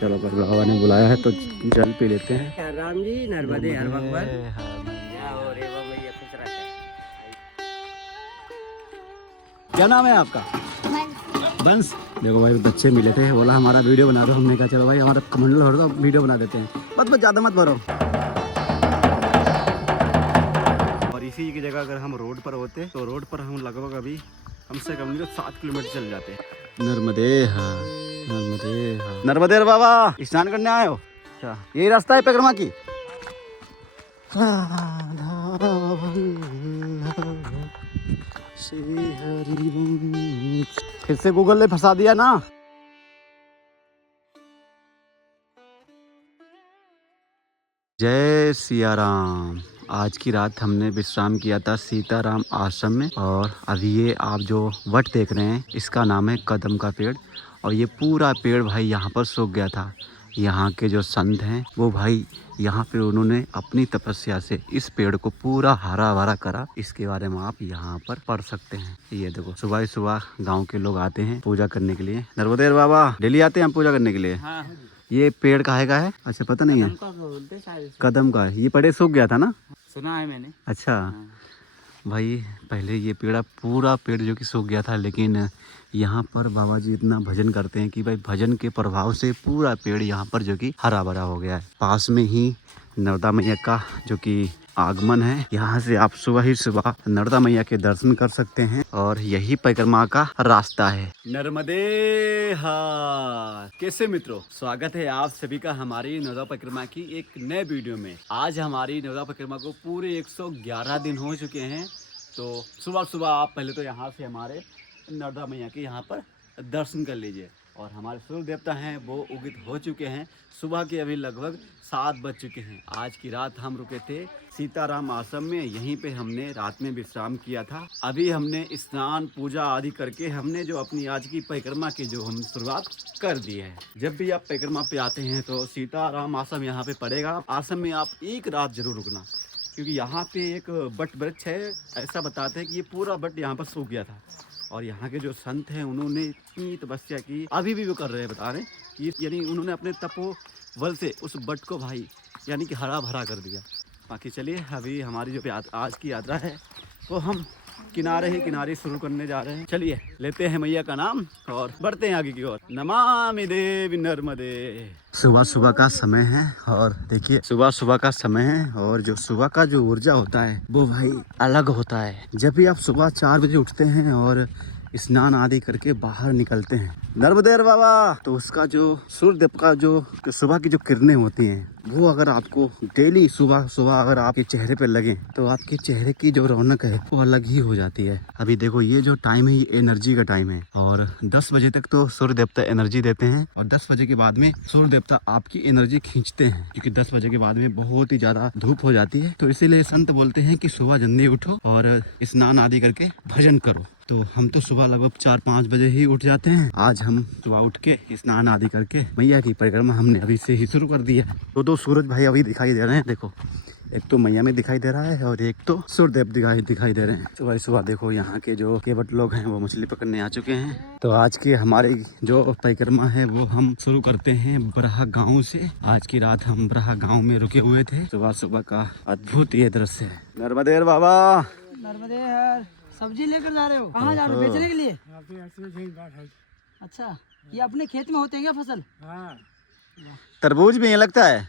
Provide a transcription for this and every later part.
चलो भाई बाबा ने बुलाया है तो जल पी लेते हैं। राम जी नर्मदे हर भगवान क्या नाम है आपका? बंस। देखो भाई बच्चे मिले थे, बोला हमारा वीडियो बना दो। हमने कहा चलो भाई हमारा कमंडल हो रहा तो वीडियो बना देते हैं। बस ज़्यादा मत भरो। और इसी की जगह अगर हम रोड पर होते तो रोड पर हम लगभग अभी कम से कम 7 किलोमीटर चल जाते। नर्मदे हाँ, नर्मदे हाँ। नर्मदे बाबा स्नान करने आए हो? अच्छा यही रास्ता है परिक्रमा की? फिर से गूगल ने फंसा दिया ना। जय सिया राम। आज की रात हमने विश्राम किया था सीताराम आश्रम में। और अभी ये आप जो वट देख रहे हैं इसका नाम है कदम का पेड़। और ये पूरा पेड़ भाई यहाँ पर सूख गया था। यहाँ के जो संत हैं वो भाई यहाँ पे उन्होंने अपनी तपस्या से इस पेड़ को पूरा हरा भरा करा। इसके बारे में आप यहाँ पर पढ़ सकते हैं। ये देखो सुबह सुबह गांव के लोग आते हैं पूजा करने के लिए। नर्मदेर बाबा डेली आते हैं हम पूजा करने के लिए। हाँ। ये पेड़ काहे का है? अच्छा पता नहीं है। कदम का है। ये पेड़ सूख गया था ना? सुना है मैंने। अच्छा भाई पहले ये पूरा पेड़ जो कि सूख गया था, लेकिन यहाँ पर बाबा जी इतना भजन करते हैं कि भाई भजन के प्रभाव से पूरा पेड़ यहाँ पर जो कि हरा भरा हो गया है। पास में ही नर्मदा मैया का जो कि आगमन है। यहाँ से आप सुबह ही सुबह नर्मदा मैया के दर्शन कर सकते हैं और यही परिक्रमा का रास्ता है। नर्मदे हार। कैसे मित्रों, स्वागत है आप सभी का हमारी नर्मदा परिक्रमा की एक नए वीडियो में। आज हमारी नर्मदा परिक्रमा को पूरे 111 दिन हो चुके हैं। तो सुबह सुबह आप पहले तो यहाँ से हमारे नर्मदा मैया के यहाँ पर दर्शन कर लीजिए। और हमारे सूर्य देवता हैं वो उदित हो चुके हैं। सुबह के अभी लगभग 7 बज चुके हैं। आज की रात हम रुके थे सीताराम आश्रम में। यहीं पे हमने रात में विश्राम किया था। अभी हमने स्नान पूजा आदि करके हमने जो अपनी आज की परिक्रमा की जो हम शुरुआत कर दी है। जब भी आप परिक्रमा पे आते हैं तो सीताराम आश्रम यहाँ पे पड़ेगा। आश्रम में आप एक रात जरूर रुकना, क्योंकि यहाँ पे एक बट वृक्ष है। ऐसा बताते हैं कि ये पूरा बट यहाँ पर सूख गया था और यहाँ के जो संत हैं उन्होंने इतनी तपस्या की, अभी भी वो कर रहे हैं। बता रहे कि यानी उन्होंने अपने तपोबल से उस बट को भाई यानी कि हरा भरा कर दिया। बाकी चलिए अभी हमारी जो आज की यात्रा है वो हम किनारे शुरू करने जा रहे हैं। चलिए लेते हैं मैया का नाम और बढ़ते हैं आगे की ओर। नमामि देवी नर्मदे। सुबह सुबह का समय है और देखिए सुबह सुबह का समय है और जो सुबह का जो ऊर्जा होता है वो भाई अलग होता है। जब भी आप सुबह 4 बजे उठते हैं और स्नान आदि करके बाहर निकलते हैं नर्मदेर बाबा, तो उसका जो सूर्य देव का जो सुबह की जो किरणें होती हैं वो अगर आपको डेली सुबह सुबह अगर आपके चेहरे पे लगे तो आपके चेहरे की जो रौनक है वो अलग ही हो जाती है। अभी देखो ये जो टाइम है ये एनर्जी का टाइम है और 10 बजे तक तो सूर्य देवता एनर्जी देते हैं और 10 बजे के बाद में सूर्य देवता आपकी एनर्जी खींचते हैं, क्योंकि 10 बजे के बाद में बहुत ही ज्यादा धूप हो जाती है। तो इसीलिए संत बोलते हैं कि सुबह जल्दी उठो और स्नान आदि करके भजन करो। तो हम तो सुबह लगभग 4-5 बजे ही उठ जाते हैं। आज हम सुबह उठ के स्नान आदि करके मैया की परिक्रमा हमने अभी से ही शुरू कर दी है। तो 2 सूरज भाई अभी दिखाई दे रहे हैं। देखो एक तो मैया में दिखाई दे रहा है और एक तो सूर्यदेव दिखाई दे रहे हैं। सुबह सुबह देखो यहाँ के जो केवट लोग हैं वो मछली पकड़ने आ चुके हैं। तो आज के हमारी जो परिक्रमा है वो हम शुरू करते हैं बरहा गाँव से। आज की रात हम बरहा गाँव में रुके हुए थे। सुबह सुबह का अद्भुत ये दृश्य है। नर्मदेर बाबा। नर्मदे सब्जी लेकर जा रहे हो? कहाँ जा रहे हो? बेचने के लिए? अच्छा ये अपने खेत में होते हैं क्या फसल? तरबूज भी है लगता है।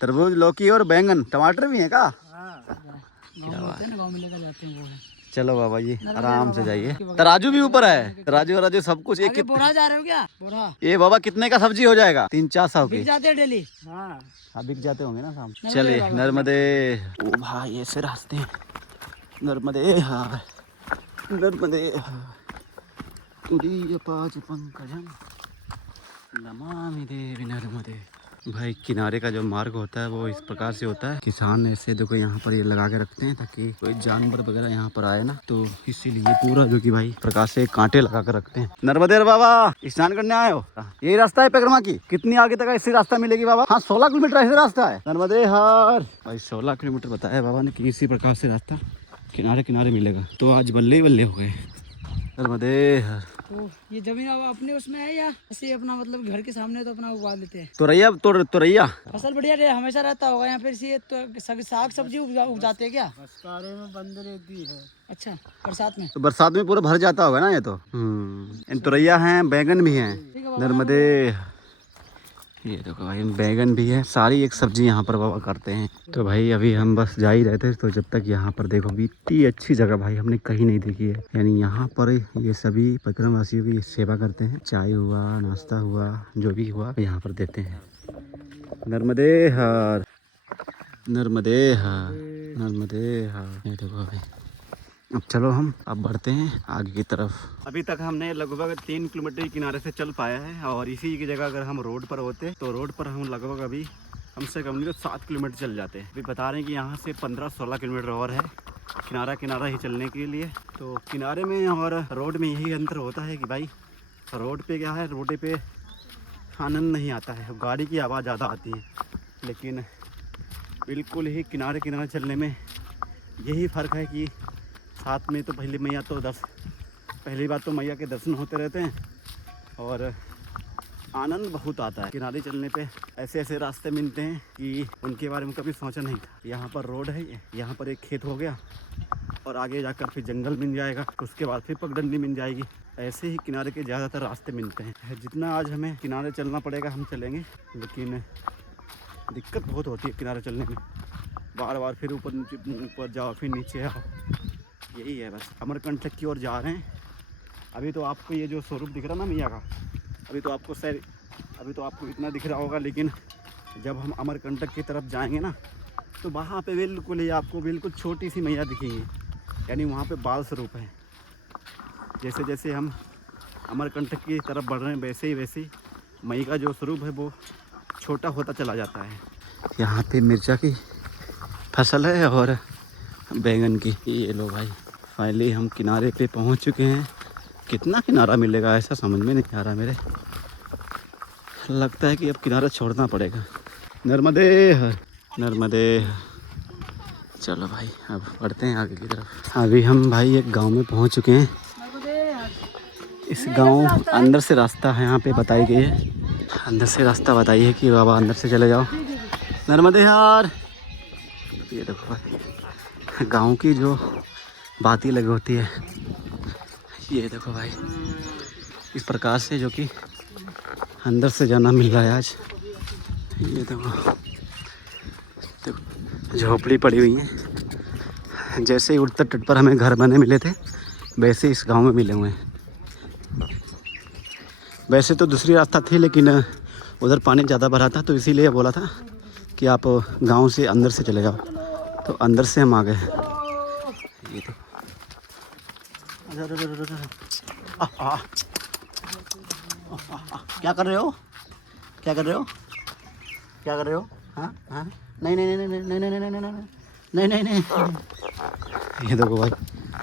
तरबूज, लौकी और बैंगन, टमाटर भी है का? गाँव में लेकर जाते हैं वो है। चलो बाबा जी आराम से जाइए। तराजू भी ऊपर है। तराजू सब कुछ एक। बोरा जा रहे हो क्या? बोरा ये बाबा कितने का सब्जी हो जाएगा? 300-400 की। बिक जाते हैं डेली। हाँ बिक जाते होंगे ना शाम। चलिए नर्मदे। ओ भाई ऐसे रास्ते हैं। नर्मदे हार, नर्मदे तुरीय पाज पंकजम नमामि देवी नर्मदे। भाई किनारे का जो मार्ग होता है वो इस प्रकार से होता है। किसान ऐसे देखो यहाँ पर ये लगा के रखते हैं ताकि कोई जानवर वगैरह यहाँ पर आए ना, तो इसीलिए पूरा जो कि भाई प्रकार से कांटे लगा कर रखते हैं। नर्मदेर बाबा स्नान करने आए हो? यही रास्ता है परिक्रमा की? कितनी आगे तक ऐसी रास्ता मिलेगी बाबा? हाँ 16 किलोमीटर ऐसे रास्ता है। नर्मदे हार भाई 16 किलोमीटर बताया बाबा ने कि इसी प्रकार से रास्ता किनारे किनारे मिलेगा। तो आज बल्ले ही बल्ले हो गए। नर्मदे हार। तो ये जमीन अब अपने उसमें है या ऐसे अपना मतलब घर के सामने तो अपना उगा लेते हैं? तुरैया फसल बढ़िया हमेशा रहता होगा यहाँ पे, ये तो साग सब्जी उगाते हैं क्या? बसकारे में बंद रहती है। अच्छा, बरसात में? तो बरसात में पूरा भर जाता होगा ना ये तो। तुरैया है, बैगन भी है, ठीक है बाबा। नर्मदे। ये देखो भाई बैगन भी है, सारी एक सब्जी यहाँ पर बाबा करते हैं। तो भाई अभी हम बस जा ही रहे थे, तो जब तक यहाँ पर देखो इतनी अच्छी जगह भाई हमने कहीं नहीं देखी है। यानी यहाँ पर ये सभी परिक्रम वासियों की सेवा करते हैं, चाय हुआ, नाश्ता हुआ, जो भी हुआ यहाँ पर देते हैं। नर्मदे हर, नर्मदे हर, नर्मदे हर। ये देखो भाई अब चलो हम अब बढ़ते हैं आगे की तरफ। अभी तक हमने लगभग 3 किलोमीटर के किनारे से चल पाया है, और इसी की जगह अगर हम रोड पर होते तो रोड पर हम लगभग अभी कम से कम नहीं तो 7 किलोमीटर चल जाते हैं। अभी बता रहे हैं कि यहाँ से 15-16 किलोमीटर और है किनारा किनारा ही चलने के लिए। तो किनारे में और रोड में यही अंतर होता है कि भाई रोड पे क्या है, रोड पे आनंद नहीं आता है, गाड़ी की आवाज़ ज़्यादा आती है, लेकिन बिल्कुल ही किनारे किनारे चलने में यही फ़र्क है कि साथ में तो पहली बात तो मैया के दर्शन होते रहते हैं, और आनंद बहुत आता है। किनारे चलने पे ऐसे ऐसे रास्ते मिलते हैं कि उनके बारे में कभी सोचा नहीं था। यहाँ पर रोड है, यहाँ पर एक खेत हो गया, और आगे जाकर फिर जंगल मिल जाएगा, उसके बाद फिर पगडंडी मिल जाएगी। ऐसे ही किनारे के ज़्यादातर रास्ते मिलते हैं। जितना आज हमें किनारे चलना पड़ेगा हम चलेंगे, लेकिन दिक्कत बहुत होती है किनारे चलने में, बार बार फिर ऊपर जाओ फिर नीचे आओ, यही है बस। अमरकंटक की ओर जा रहे हैं। अभी तो आपको ये जो स्वरूप दिख रहा ना मैया का, अभी तो आपको इतना दिख रहा होगा, लेकिन जब हम अमरकंटक की तरफ जाएंगे ना, तो वहाँ पे बिल्कुल ही आपको बिल्कुल छोटी सी मैया दिखेंगी। यानी वहाँ पे बाल स्वरूप है। जैसे जैसे हम अमरकंटक की तरफ बढ़ रहे हैं, वैसे ही मैया का जो स्वरूप है वो छोटा होता चला जाता है। यहाँ पे मिर्चा की फसल है और बैंगन की। ये लो भाई फाइनली हम किनारे पे पहुंच चुके हैं। कितना किनारा मिलेगा ऐसा समझ में नहीं आ रहा मेरे, लगता है कि अब किनारा छोड़ना पड़ेगा। नर्मदे हर, नर्मदे हर। चलो भाई अब बढ़ते हैं आगे की तरफ। अभी हम भाई एक गांव में पहुंच चुके हैं। इस गांव अंदर से रास्ता है यहाँ पे बताई गई है, अंदर से रास्ता बताई है कि बाबा अंदर से चले जाओ। नर्मदे हर। ये देखो भाई गांव की जो बात ही लगी होती है। ये देखो भाई इस प्रकार से जो कि अंदर से जाना मिल रहा है आज। ये देखो झोपड़ी पड़ी हुई है। जैसे ही उत्तर तट पर हमें घर बने मिले थे, वैसे इस गांव में मिले हुए हैं। वैसे तो दूसरी रास्ता थी, लेकिन उधर पानी ज़्यादा भरा था, तो इसीलिए बोला था कि आप गांव से अंदर से चले जाओ, तो अंदर से हम आ गए। ये तो क्या कर रहे हो, क्या कर रहे हो, क्या कर रहे हो? हाँ हाँ नहीं नहीं नहीं नहीं नहीं नहीं नहीं नहीं नहीं नहीं नहीं। ये देखो भाई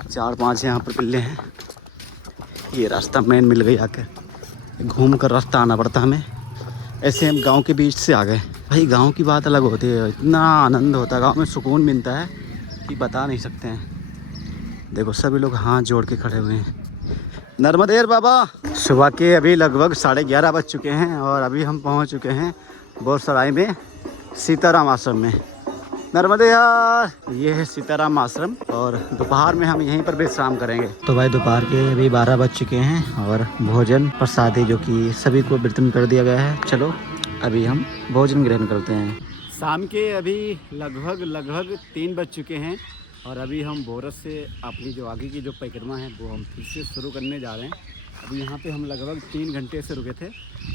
4-5 यहाँ पर पिल्ले हैं। ये रास्ता मेन मिल गई, आकर घूम कर रास्ता आना पड़ता हमें। ऐसे हम गांव के बीच से आ गए। भाई गांव की बात अलग होती है, इतना आनंद होता है गांव में, सुकून मिलता है कि बता नहीं सकते हैं। देखो सभी लोग हाथ जोड़ के खड़े हुए हैं। नर्मदेर बाबा। सुबह के अभी लगभग 11:30 बज चुके हैं, और अभी हम पहुंच चुके हैं बोरसराय में सीताराम आश्रम में। नर्मदे यार, ये है सीताराम आश्रम, और दोपहर में हम यहीं पर विश्राम करेंगे। तो भाई दोपहर के अभी 12 बज चुके हैं, और भोजन प्रसादी जो कि सभी को वितरण कर दिया गया है। चलो अभी हम भोजन ग्रहण करते हैं। शाम के अभी लगभग 3 बज चुके हैं, और अभी हम बोरस से अपनी जो आगे की जो परिक्रमा है वो हम फिर से शुरू करने जा रहे हैं। अभी यहाँ पे हम लगभग 3 घंटे से रुके थे,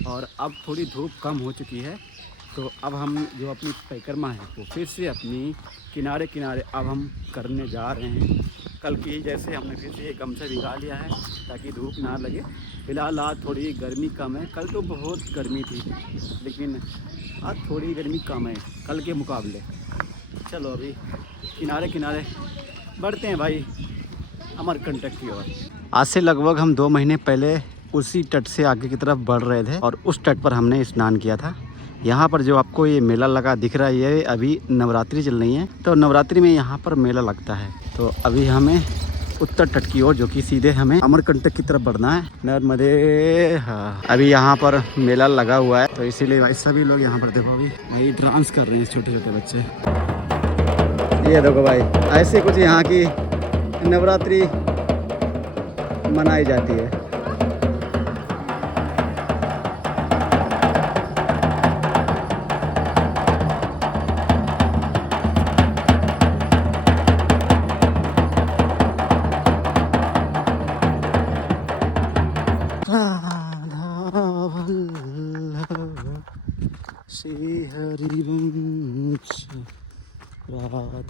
और अब थोड़ी धूप कम हो चुकी है, तो अब हम जो अपनी परिक्रमा है वो फिर से अपनी किनारे किनारे अब हम करने जा रहे हैं। कल की जैसे हमने फिर से एक गमछा भिगा लिया है ताकि धूप ना लगे। फिलहाल आज थोड़ी गर्मी कम है, कल तो बहुत गर्मी थी, लेकिन आज थोड़ी गर्मी कम है कल के मुकाबले। चलो अभी किनारे किनारे बढ़ते हैं भाई अमरकंटक की ओर। आज से लगभग हम 2 महीने पहले उसी तट से आगे की तरफ बढ़ रहे थे, और उस तट पर हमने स्नान किया था। यहाँ पर जो आपको ये मेला लगा दिख रहा है, ये अभी नवरात्रि चल रही है, तो नवरात्रि में यहाँ पर मेला लगता है। तो अभी हमें उत्तर तट की ओर, जो कि सीधे हमें अमरकंटक की तरफ बढ़ना है। नर्मदे। हाँ, अभी यहाँ पर मेला लगा हुआ है, तो इसीलिए भाई सभी लोग यहाँ पर देखो अभी भाई डांस कर रहे हैं, छोटे छोटे बच्चे। ये देखो भाई, ऐसे कुछ यहाँ की नवरात्रि मनाई जाती है।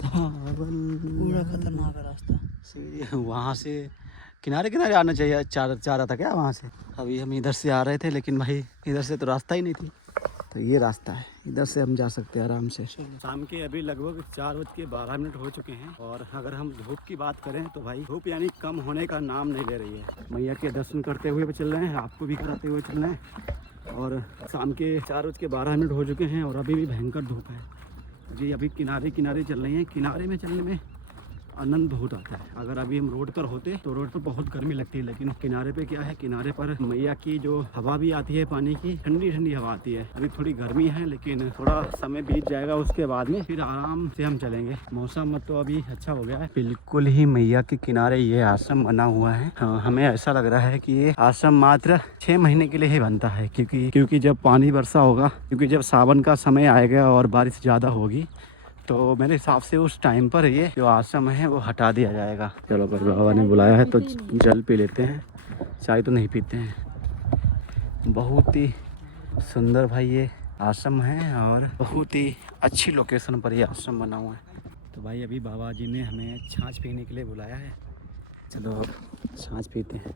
पूरा खतरनाक रास्ता। वहाँ से किनारे किनारे आना चाहिए, चाह रहा था क्या वहाँ से। अभी हम इधर से आ रहे थे, लेकिन भाई इधर से तो रास्ता ही नहीं थी, तो ये रास्ता है, इधर से हम जा सकते हैं आराम से। शाम के अभी लगभग 4:12 हो चुके हैं, और अगर हम धूप की बात करें तो भाई धूप यानी कम होने का नाम नहीं ले रही है। मैया के दर्शन करते हुए चल रहे हैं, आपको भी कराते हुए चल रहे हैं, और शाम के 4:12 हो चुके हैं और अभी भी भयंकर धूप है जी। अभी किनारे किनारे चल रहे हैं, किनारे में चलने में आनंद बहुत आता है। अगर अभी हम रोड पर होते तो रोड पर बहुत गर्मी लगती है, लेकिन किनारे पे क्या है, किनारे पर मैया की जो हवा भी आती है, पानी की ठंडी ठंडी हवा आती है। अभी थोड़ी गर्मी है, लेकिन थोड़ा समय बीत जाएगा, उसके बाद में फिर आराम से हम चलेंगे। मौसम तो अभी अच्छा हो गया है। बिल्कुल ही मैया के किनारे ये आश्रम बना हुआ है। हमें ऐसा लग रहा है कि ये आश्रम मात्र 6 महीने के लिए ही बनता है, क्योंकि जब पानी वर्षा होगा, क्योंकि जब सावन का समय आएगा और बारिश ज़्यादा होगी, तो मेरे हिसाब से उस टाइम पर ये जो आश्रम है वो हटा दिया जाएगा। चलो, पर बाबा ने बुलाया है तो जल पी लेते हैं, चाय तो नहीं पीते हैं। बहुत ही सुंदर भाई ये आश्रम है, और बहुत ही अच्छी लोकेशन पर ये आश्रम बना हुआ है। तो भाई अभी बाबा जी ने हमें छाछ पीने के लिए बुलाया है, चलो छाछ पीते हैं।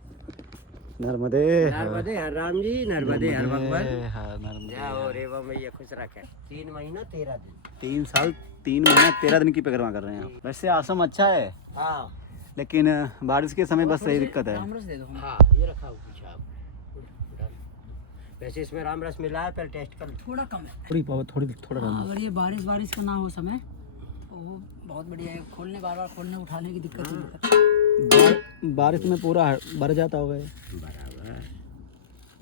नर्मदे नर्मदे हर राम जी, नर्मदे हर भगवान। नर्मदे। जाओ रे वो मैया खुश रखे। 3 महीना 13 दिन। 3 साल 3 महीना 13 दिन की परिक्रमा कर रहे हैं आप। वैसे आश्रम अच्छा है, हाँ लेकिन बारिश के समय बस यही दिक्कत है। रामरस दे दो। हाँ, ये रखा हो पीछे आप। वैसे इसमें राम रस मिला है, पर टेस्ट कर। थोड़ा कम है। थोड़ा हाँ, अगर ये बारिश का ना हो समय तो वो बहुत बढ़िया है। खोलने बार बार खोलने उठाने की दिक्कत नहीं है। बारिश में पूरा भर जाता होगा ये। बराबर।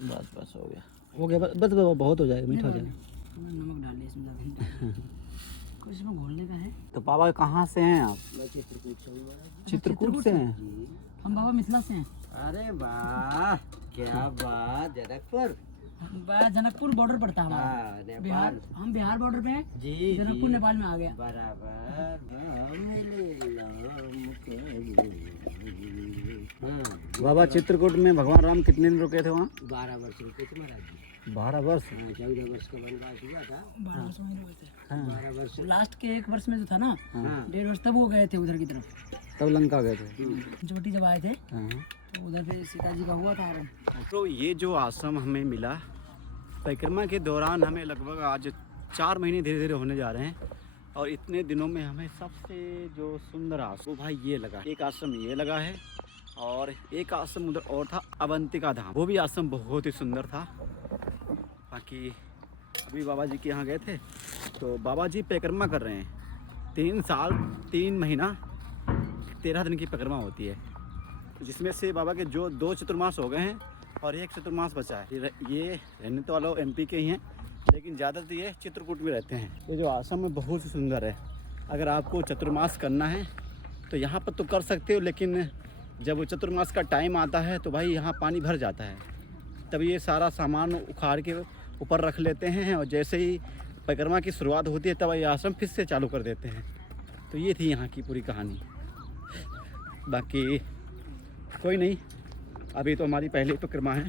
बस हो गया बस बहुत हो जाएगा, मीठा हो जाएगा। नमक डालिए इसमें ज़्यादा। कुछ इसमें घोलने का है। तो बाबा कहाँ से हैं आप? मैं चित्रकूट से हूँ महाराज। चित्रकूट से हैं? हम बाबा मिथिला से हैं। अरे वाह, क्या बात। जनकपुर। जनकपुर बॉर्डर पड़ता है हमारा। हाँ, बिहार, नेपाल। हम बिहार बॉर्डर पे हैं। जी जनकपुर नेपाल में आ गया। बराबर। बाबा चित्रकूट में भगवान राम कितने दिन रुके थे वहाँ? 12 वर्ष रुके थे महाराज जी। 12 वर्ष। 14 वर्ष का वनवास हुआ था। 12 वर्ष में रुके थे। 12 वर्ष। लास्ट के 1 वर्ष में जो था ना, हाँ 1.5 वर्ष तब वो गए थे उधर की तरफ। तब लंका गए थे। छोटी जब आए थे हाँ। तो उधर पे सीता जी का हुआ था आरंभ। तो ये जो आश्रम हमें मिला, परिक्रमा के दौरान हमें लगभग आज 4 महीने धीरे धीरे होने जा रहे हैं, और इतने दिनों में हमें सबसे जो सुंदर आश्रम भाई ये लगा। एक आश्रम ये लगा है, और एक आश्रम उधर और था, अवंतिका धाम। वो भी आश्रम बहुत ही सुंदर था। बाकी अभी बाबा जी के यहाँ गए थे, तो बाबा जी परिक्रमा कर रहे हैं। 3 साल 3 महीना 13 दिन की परिक्रमा होती है, जिसमें से बाबा के जो 2 चतुर्मास हो गए हैं और 1 चतुर्मास बचा है। ये रहने तो वालों MP के ही हैं, लेकिन ज़्यादातर ये चित्रकूट में रहते हैं। ये जो आश्रम है बहुत ही सुंदर है। अगर आपको चतुर्मास करना है तो यहाँ पर तो कर सकते हो, लेकिन जब चतुर्मास का टाइम आता है तो भाई यहाँ पानी भर जाता है। तब ये सारा सामान उखाड़ के ऊपर रख लेते हैं, और जैसे ही परिक्रमा की शुरुआत होती है तब ये आश्रम फिर से चालू कर देते हैं। तो ये थी यहाँ की पूरी कहानी। बाकी कोई नहीं, अभी तो हमारी पहली परिक्रमा है।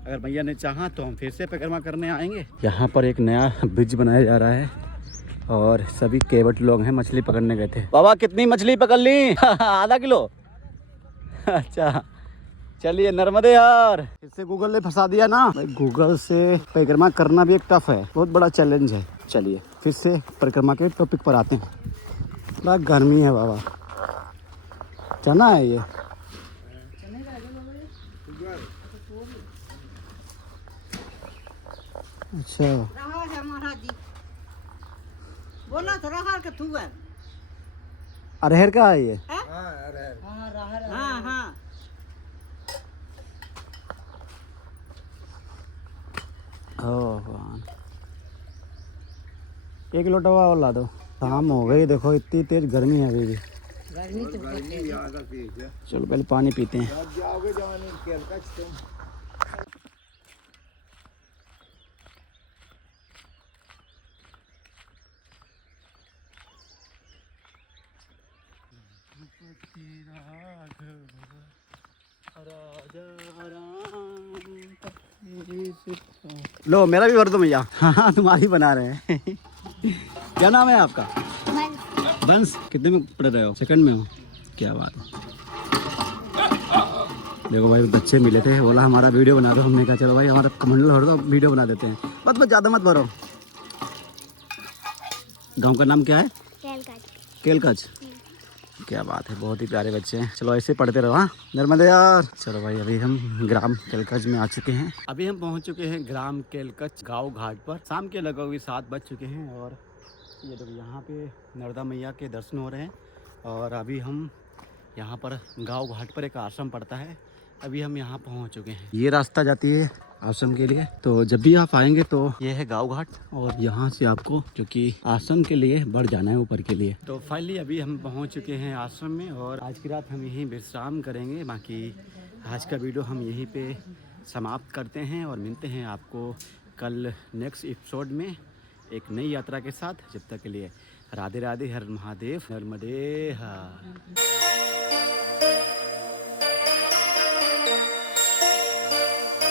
अगर भैया ने चाहा तो हम फिर से परिक्रमा करने आएंगे। यहाँ पर एक नया ब्रिज बनाया जा रहा है, और सभी केवट लोग हैं, मछली पकड़ने गए थे। बाबा कितनी मछली पकड़ ली? आधा किलो। अच्छा चलिए, नर्मदे यार। इससे गूगल ने फंसा दिया ना। गूगल से परिक्रमा करना भी एक टफ है, बहुत बड़ा चैलेंज है। चलिए फिर से परिक्रमा के टॉपिक पर आते हैं। बड़ा गर्मी है बाबा, चना है ये। अच्छा रहा है महाराज जी, बोला तो रहा के तू है। अरहर का है ये? हाँ भगवान, 1 लोटा और ला दो। शाम हो गई, देखो इतनी तेज गर्मी है अभी भी। गर्मी तो बहुत है। चलो पहले पानी पीते हैं। लो मेरा भी भर दो भैया। हाँ तुम्हारी बना रहे हैं। क्या नाम है आपका? बंस। कितने में पढ़ रहे हो? सेकंड में हो? क्या बात है। देखो भाई बच्चे मिले थे, बोला हमारा वीडियो बना दो। हमने कहा चलो भाई हमारा कमंडल भर दो, वीडियो बना देते हैं। बस ज़्यादा मत भरो। गांव का नाम क्या है? केलकच। क्या बात है, बहुत ही प्यारे बच्चे हैं। चलो ऐसे पढ़ते रहो। हाँ नर्मदे यार। चलो भाई अभी हम ग्राम केलकच में आ चुके हैं। अभी हम पहुंच चुके हैं ग्राम केलकच गांव घाट पर। शाम के लगभग 7 बज चुके हैं और ये देखो यहाँ पे नर्मदा मैया के दर्शन हो रहे हैं। और अभी हम यहाँ पर गांव घाट पर एक आश्रम पड़ता है, अभी हम यहाँ पहुँच चुके हैं। ये रास्ता जाती है आश्रम के लिए। तो जब भी आप आएंगे तो ये है गांव घाट और यहाँ से आपको जो कि आश्रम के लिए बढ़ जाना है ऊपर के लिए। तो फाइनली अभी हम पहुँच चुके हैं आश्रम में और आज की रात हम यहीं विश्राम करेंगे। बाकी आज का वीडियो हम यहीं पे समाप्त करते हैं और मिलते हैं आपको कल नेक्स्ट एपिसोड में एक नई यात्रा के साथ। जब तक के लिए राधे राधे, हर महादेव, नर्मदे हर।